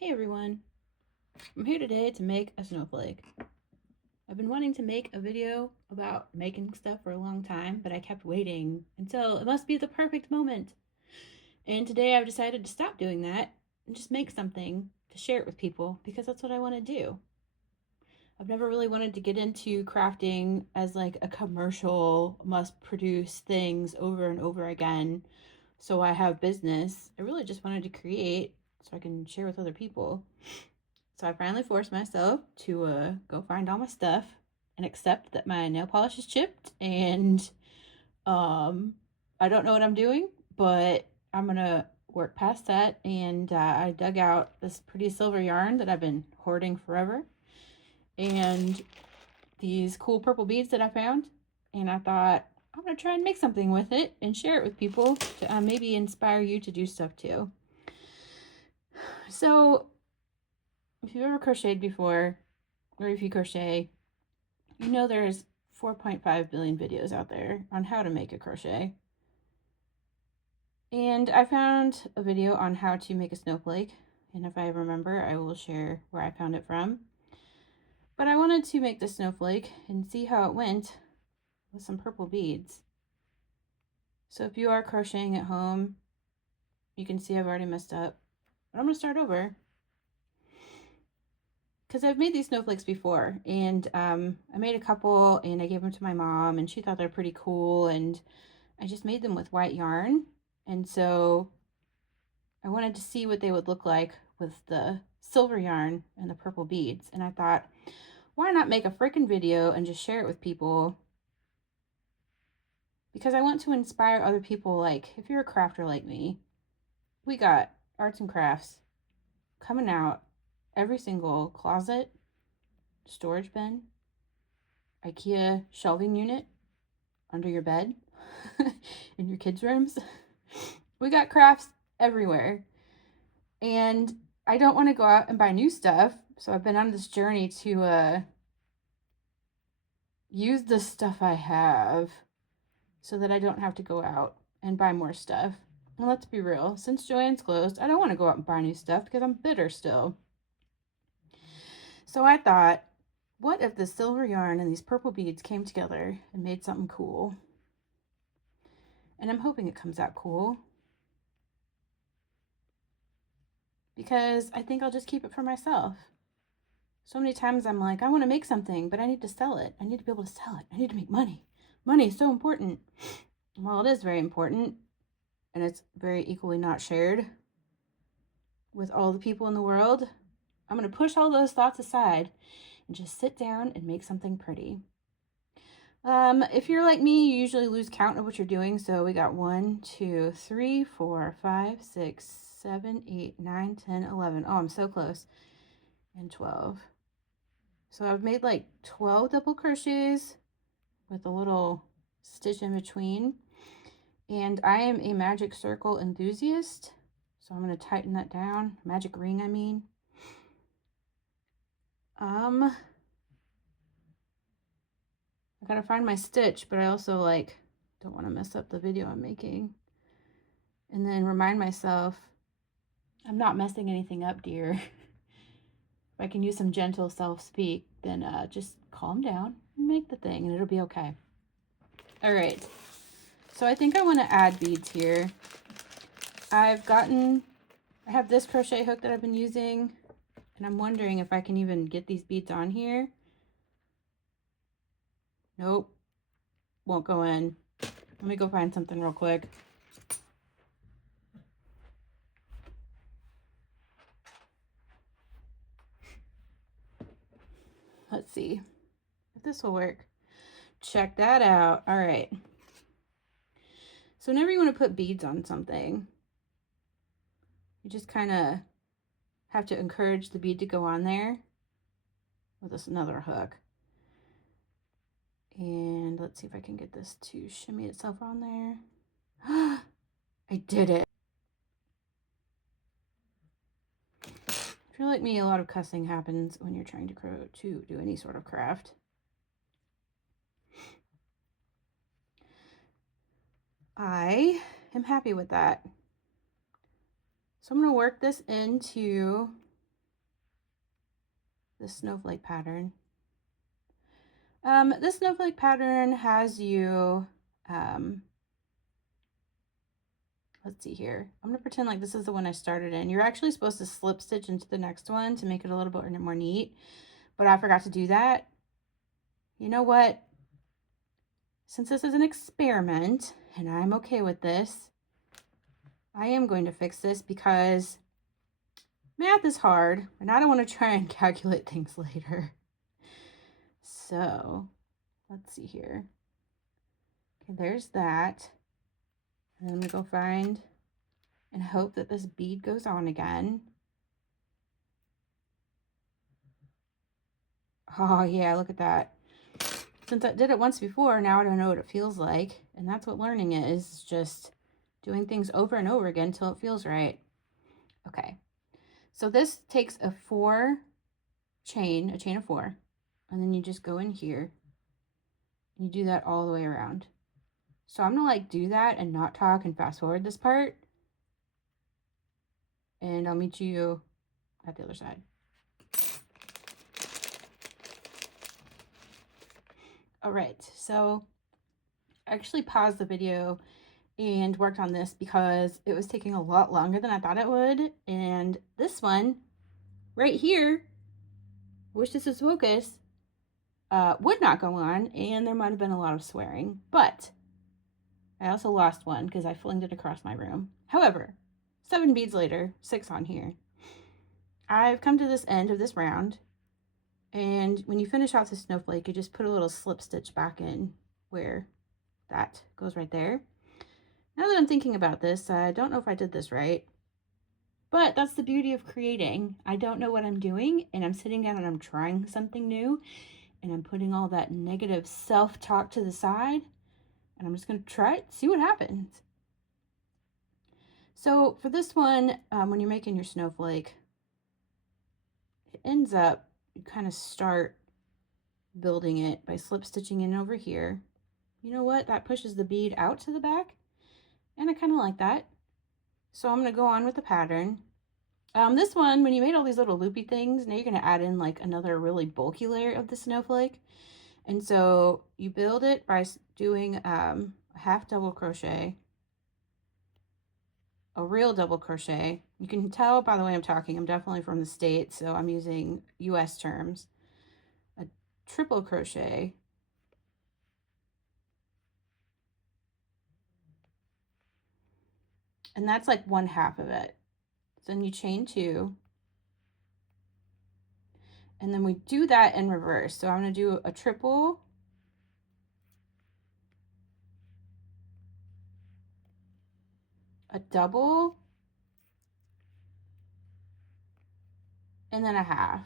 Hey everyone, I'm here today to make a snowflake. I've been wanting to make a video about making stuff for a long time, but I kept waiting until it must be the perfect moment. And today I've decided to stop doing that and just make something to share it with people because that's what I want to do. I've never really wanted to get into crafting as like a commercial, must produce things over and over again. So I have business. I really just wanted to create so I can share with other people. So I finally forced myself to go find all my stuff and accept that my nail polish is chipped and um, I don't know what I'm doing, but I'm gonna work past that. And I dug out this pretty silver yarn that I've been hoarding forever and these cool purple beads that I found. And I thought, I'm gonna try and make something with it and share it with people to maybe inspire you to do stuff too. So if you've ever crocheted before, or if you crochet, you know there's 4.5 billion videos out there on how to make a crochet. And I found a video on how to make a snowflake, and if I remember, I will share where I found it from. But I wanted to make the snowflake and see how it went with some purple beads. So if you are crocheting at home, you can see I've already messed up, but I'm gonna start over. Because I've made these snowflakes before, and I made a couple and I gave them to my mom and she thought they're pretty cool, and I just made them with white yarn. And so I wanted to see what they would look like with the silver yarn and the purple beads. And I thought, why not make a freaking video and just share it with people? Because I want to inspire other people. Like, if you're a crafter like me, we got arts and crafts coming out every single closet, storage bin, IKEA shelving unit, under your bed, in your kids' rooms. We got crafts everywhere. And I don't want to go out and buy new stuff. So I've been on this journey to use the stuff I have so that I don't have to go out and buy more stuff. And let's be real, since Joann's closed, I don't want to go out and buy new stuff because I'm bitter still. So I thought, what if the silver yarn and these purple beads came together and made something cool? And I'm hoping it comes out cool, because I think I'll just keep it for myself. So many times I'm like, I want to make something, but I need to sell it. I need to be able to sell it. I need to make money. Money is so important. Well, it is very important, and it's very equally not shared with all the people in the world. I'm going to push all those thoughts aside and just sit down and make something pretty. If you're like me, you usually lose count of what you're doing. So we got 1, 2, 3, 4, 5, 6, 7, 8, 9, 10, 11. Oh, I'm so close. And 12. So I've made like 12 double crochets with a little stitch in between. And I am a magic circle enthusiast. So I'm going to tighten that down. Magic ring, I mean. I gotta find my stitch, but I also like don't want to mess up the video I'm making. And then remind myself, I'm not messing anything up, dear. If I can use some gentle self-speak, then just calm down and make the thing and it'll be okay. All right. So I think I want to add beads here. I have this crochet hook that I've been using, and I'm wondering if I can even get these beads on here. Nope, won't go in. Let me go find something real quick. Let's see if this will work. Check that out. All right. So whenever you want to put beads on something, you just kind of have to encourage the bead to go on there with this another hook. And let's see if I can get this to shimmy itself on there. I did it. If you're like me, a lot of cussing happens when you're trying to do any sort of craft. I am happy with that. So I'm going to work this into this snowflake pattern. This snowflake pattern has you, let's see here. I'm gonna pretend like this is the one I started in. You're actually supposed to slip stitch into the next one to make it a little bit more neat, but I forgot to do that. You know what? Since this is an experiment and I'm okay with this, I am going to fix this because math is hard and I don't want to try and calculate things later. So let's see here. Okay, there's that. And I'm gonna go find and hope that this bead goes on again. Oh yeah, look at that. Since I did it once before, now I don't know what it feels like. And that's what learning is, just doing things over and over again until it feels right. Okay, so this takes a chain of 4, and then you just go in here. You do that all the way around. So I'm gonna like do that and not talk and fast forward this part. And I'll meet you at the other side. All right, so I actually paused the video and worked on this because it was taking a lot longer than I thought it would. And this one right here, wish this was focus, would not go on, and there might have been a lot of swearing, but I also lost one because I flinged it across my room. However, 7 beads later, 6 on here, I've come to this end of this round, and when you finish off the snowflake, you just put a little slip stitch back in where that goes right there. Now that I'm thinking about this, I don't know if I did this right, but that's the beauty of creating. I don't know what I'm doing, and I'm sitting down and I'm trying something new, and I'm putting all that negative self-talk to the side, and I'm just going to try it, see what happens. So for this one, when you're making your snowflake, it ends up, you kind of start building it by slip stitching in over here. You know what? That pushes the bead out to the back, and I kind of like that. So I'm going to go on with the pattern. This one, when you made all these little loopy things, now you're going to add in like another really bulky layer of the snowflake. And so you build it by doing a half double crochet, a real double crochet. You can tell by the way I'm talking, I'm definitely from the States, so I'm using US terms. A triple crochet, and that's like 1/2 of it. So then you chain 2, and then we do that in reverse. So I'm going to do a triple, a double, and then a half.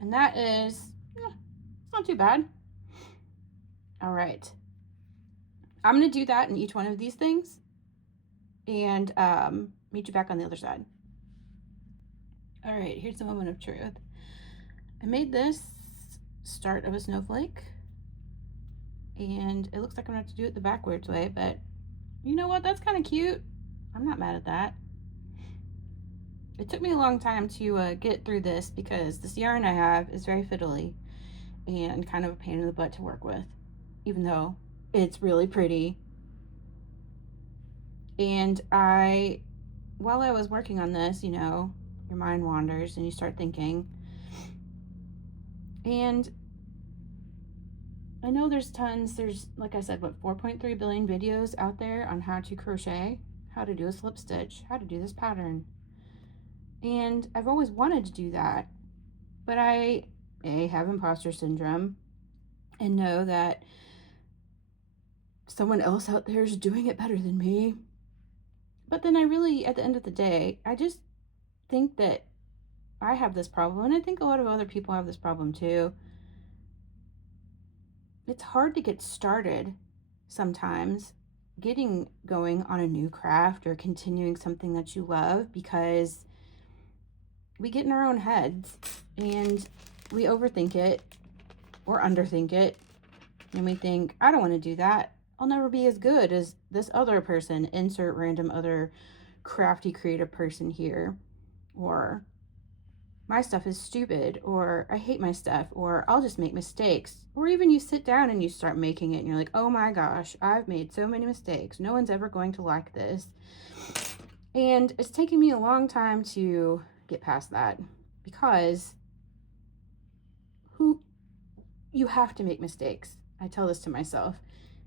And that is, it's not too bad. All right. I'm going to do that in each one of these things and meet you back on the other side. All right, here's the moment of truth. I made this start of a snowflake, and it looks like I'm going to have to do it the backwards way, but you know what? That's kind of cute. I'm not mad at that. It took me a long time to get through this because this yarn I have is very fiddly and kind of a pain in the butt to work with, even though it's really pretty. And while I was working on this, you know, your mind wanders and you start thinking. And I know there's like I said, what, 4.3 billion videos out there on how to crochet, how to do a slip stitch, how to do this pattern. And I've always wanted to do that, but I have imposter syndrome and know that someone else out there is doing it better than me. But then I really, at the end of the day, I just think that I have this problem, and I think a lot of other people have this problem too. It's hard to get started sometimes, getting going on a new craft or continuing something that you love, because we get in our own heads and we overthink it or underthink it, and we think, I don't want to do that. I'll never be as good as this other person, insert random other crafty creative person here. Or my stuff is stupid, or I hate my stuff, or I'll just make mistakes. Or even you sit down and you start making it and you're like, oh my gosh, I've made so many mistakes. No one's ever going to like this. And it's taken me a long time to get past that, because you have to make mistakes. I tell this to myself.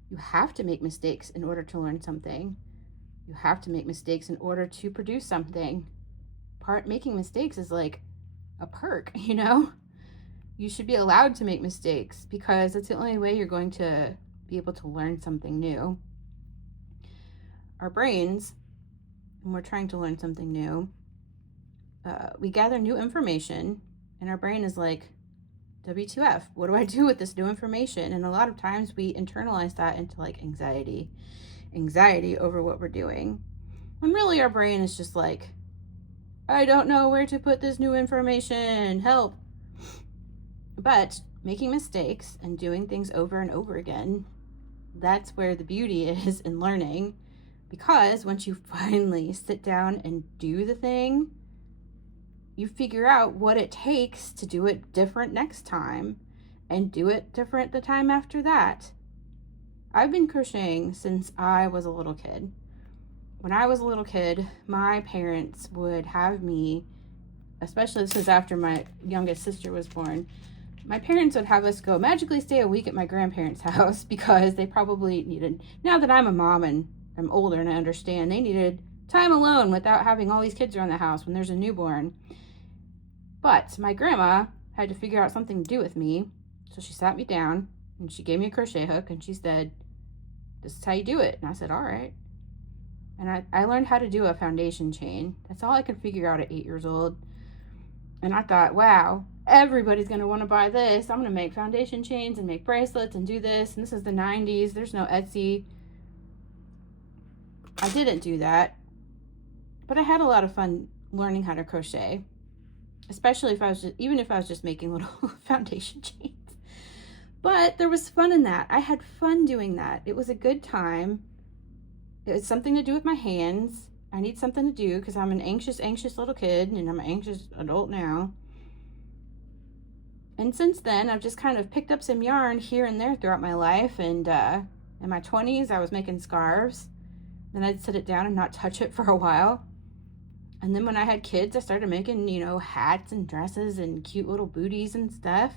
You have to make mistakes in order to learn something. You have to make mistakes in order to produce something. Making mistakes is like a perk, you know? You should be allowed to make mistakes, because it's the only way you're going to be able to learn something new. Our brains, when we're trying to learn something new, we gather new information, and our brain is like, WTF, what do I do with this new information? And a lot of times we internalize that into like anxiety over what we're doing. When really our brain is just like, I don't know where to put this new information, help. But making mistakes and doing things over and over again, that's where the beauty is in learning. Because once you finally sit down and do the thing, you figure out what it takes to do it different next time, and do it different the time after that. I've been crocheting since I was a little kid. When I was a little kid, my parents would have me, especially this was after my youngest sister was born, my parents would have us go magically stay a week at my grandparents' house, because they probably needed, now that I'm a mom and I'm older and I understand, they needed time alone without having all these kids around the house when there's a newborn. But my grandma had to figure out something to do with me, so she sat me down and she gave me a crochet hook and she said, this is how you do it. And I said, all right. And I learned how to do a foundation chain. That's all I could figure out at 8 years old. And I thought, wow, everybody's going to want to buy this. I'm going to make foundation chains and make bracelets and do this. And this is the 90s. There's no Etsy. I didn't do that. But I had a lot of fun learning how to crochet. Especially if I was just making little foundation chains. But there was fun in that. I had fun doing that. It was a good time. It was something to do with my hands. I need something to do because I'm an anxious little kid, and I'm an anxious adult now. And since then, I've just kind of picked up some yarn here and there throughout my life. And in my 20s, I was making scarves. Then I'd sit it down and not touch it for a while. And then when I had kids, I started making, hats and dresses and cute little booties and stuff.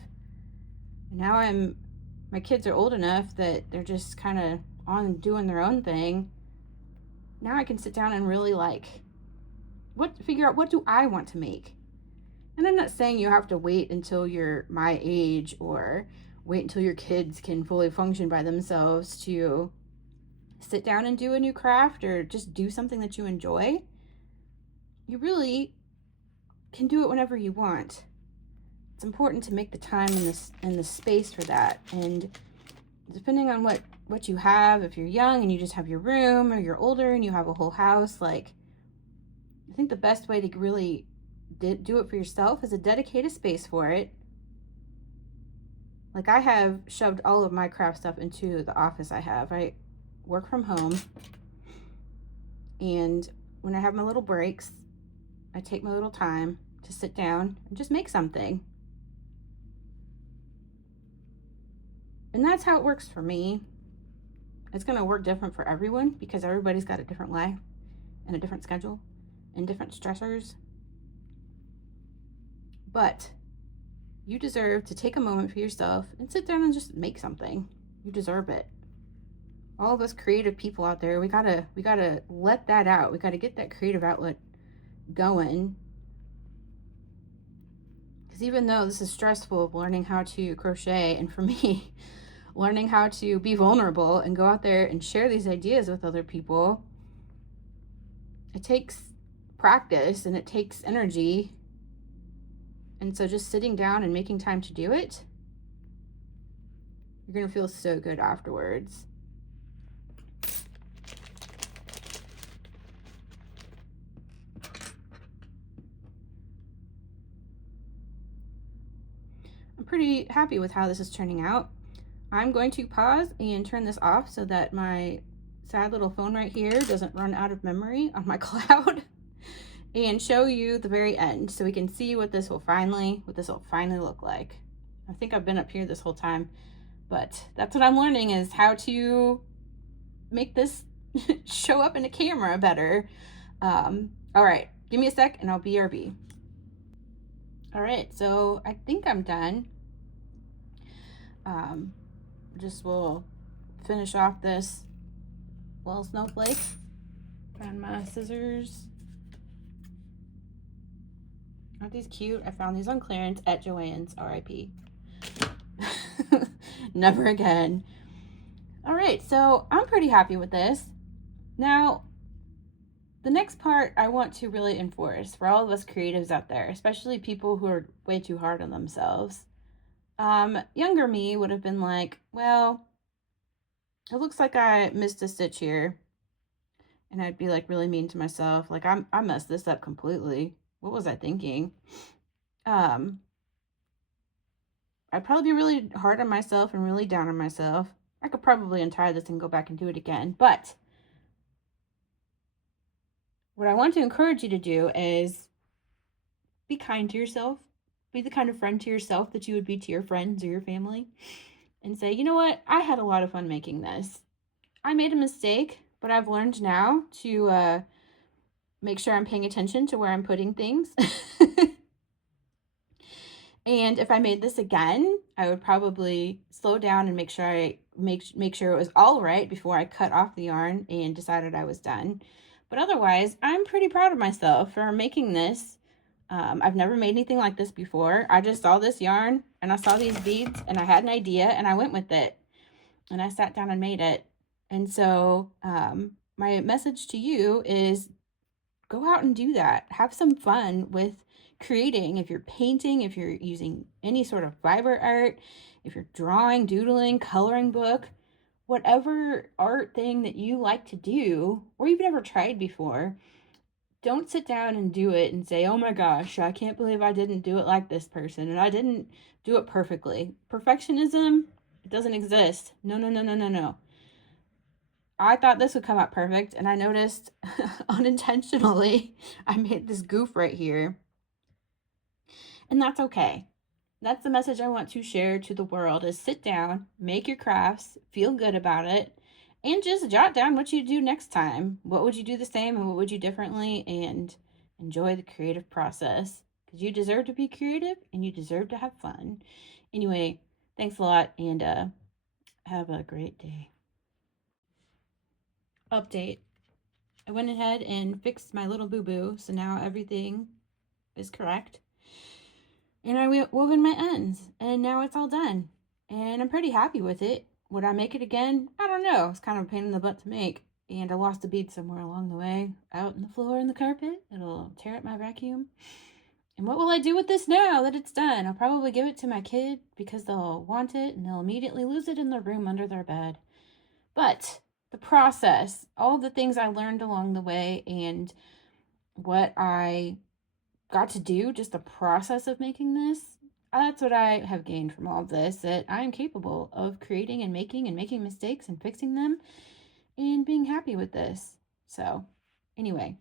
And now my kids are old enough that they're just kind of on doing their own thing. Now I can sit down and really figure out, what do I want to make? And I'm not saying you have to wait until you're my age or wait until your kids can fully function by themselves to sit down and do a new craft or just do something that you enjoy. You really can do it whenever you want. It's important to make the time and the space for that. And depending on what you have, if you're young and you just have your room, or you're older and you have a whole house, I think the best way to really do it for yourself is to dedicate a space for it. I have shoved all of my craft stuff into the office I have. I work from home, and when I have my little breaks, I take my little time to sit down and just make something. And that's how it works for me. It's going to work different for everyone because everybody's got a different life and a different schedule and different stressors. But you deserve to take a moment for yourself and sit down and just make something. You deserve it. All of us creative people out there, we gotta let that out. We gotta get that creative outlet going. Because even though this is stressful, learning how to crochet, and for me, learning how to be vulnerable and go out there and share these ideas with other people, it takes practice and it takes energy. And so just sitting down and making time to do it, you're going to feel so good afterwards. I'm pretty happy with how this is turning out. I'm going to pause and turn this off so that my sad little phone right here doesn't run out of memory on my cloud. and show you the very end so we can see what this will finally look like. I think I've been up here this whole time, but that's what I'm learning, is how to make this show up in a camera better. All right, give me a sec and I'll BRB. All right, so I think I'm done. Just will finish off this little snowflake. Find my scissors. Aren't these cute? I found these on clearance at Joann's, RIP. Never again. All right, so I'm pretty happy with this. Now, the next part I want to really enforce for all of us creatives out there, especially people who are way too hard on themselves. Younger me would have been like, well, it looks like I missed a stitch here. And I'd be like really mean to myself. Like, I messed this up completely. What was I thinking? I'd probably be really hard on myself and really down on myself. I could probably untie this and go back and do it again. But what I want to encourage you to do is be kind to yourself. Be the kind of friend to yourself that you would be to your friends or your family. And say, you know what? I had a lot of fun making this. I made a mistake, but I've learned now to make sure I'm paying attention to where I'm putting things. And if I made this again, I would probably slow down and make sure I make sure it was all right before I cut off the yarn and decided I was done. But otherwise, I'm pretty proud of myself for making this. I've never made anything like this before. I just saw this yarn and I saw these beads and I had an idea and I went with it. And I sat down and made it. And so my message to you is go out and do that. Have some fun with creating. If you're painting, if you're using any sort of fiber art, if you're drawing, doodling, coloring book, whatever art thing that you like to do or you've never tried before, don't sit down and do it and say, oh my gosh, I can't believe I didn't do it like this person and I didn't do it perfectly. Perfectionism, it doesn't exist. No, no, no, no, no, no. I thought this would come out perfect and I noticed unintentionally I made this goof right here. And that's okay. That's the message I want to share to the world, is sit down, make your crafts, feel good about it, and just jot down what you do next time. What would you do the same and what would you differently, and enjoy the creative process, because you deserve to be creative and you deserve to have fun. Anyway, thanks a lot and have a great day. Update. I went ahead and fixed my little boo-boo, so now everything is correct. And I woven my ends, and now it's all done. And I'm pretty happy with it. Would I make it again? I don't know. It's kind of a pain in the butt to make. And I lost a bead somewhere along the way, out in the floor in the carpet. It'll tear up my vacuum. And what will I do with this now that it's done? I'll probably give it to my kid because they'll want it and they'll immediately lose it in their room under their bed. But the process, all the things I learned along the way and what I got to do, just the process of making this, that's what I have gained from all of this, that I am capable of creating and making mistakes and fixing them and being happy with this. So anyway,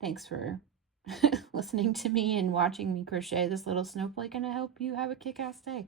thanks for listening to me and watching me crochet this little snowflake, and I hope you have a kick-ass day.